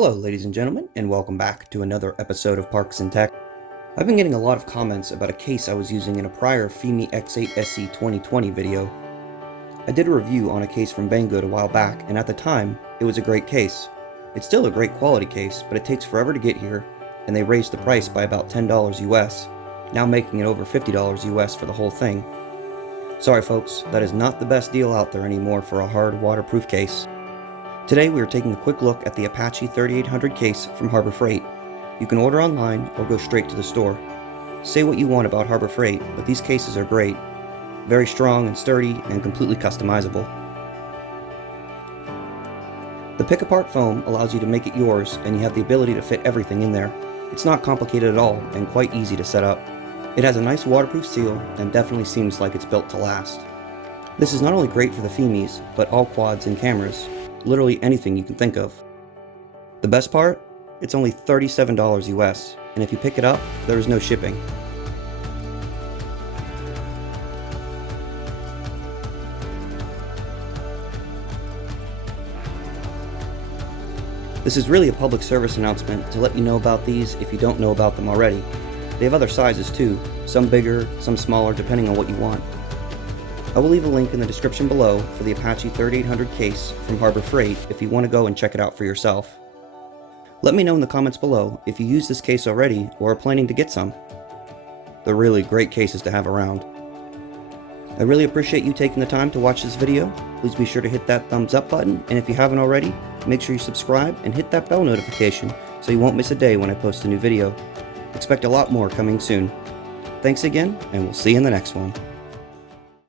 Hello ladies and gentlemen, and welcome back to another episode of Parks and Tech. I've been getting a lot of comments about a case I was using in a prior Fimi X8 SE 2020 video. I did a review on a case from Banggood a while back, and at the time, it was a great case. It's still a great quality case, but it takes forever to get here, and they raised the price by about $10 US, now making it over $50 US for the whole thing. Sorry folks, that is not the best deal out there anymore for a hard waterproof case. Today we are taking a quick look at the Apache 3800 case from Harbor Freight. You can order online or go straight to the store. Say what you want about Harbor Freight, but these cases are great. Very strong and sturdy and completely customizable. The pick-apart foam allows you to make it yours, and you have the ability to fit everything in there. It's not complicated at all and quite easy to set up. It has a nice waterproof seal and definitely seems like it's built to last. This is not only great for the Fimis, but all quads and cameras. Literally anything you can think of. The best part? It's only $37 US, and if you pick it up, there is no shipping. This is really a public service announcement to let you know about these if you don't know about them already. They have other sizes too, some bigger, some smaller, depending on what you want. I will leave a link in the description below for the Apache 3800 case from Harbor Freight if you want to go and check it out for yourself. Let me know in the comments below if you use this case already or are planning to get some. They're really great cases to have around. I really appreciate you taking the time to watch this video. Please be sure to hit that thumbs up button, and if you haven't already, make sure you subscribe and hit that bell notification so you won't miss a day when I post a new video. Expect a lot more coming soon. Thanks again, and we'll see you in the next one.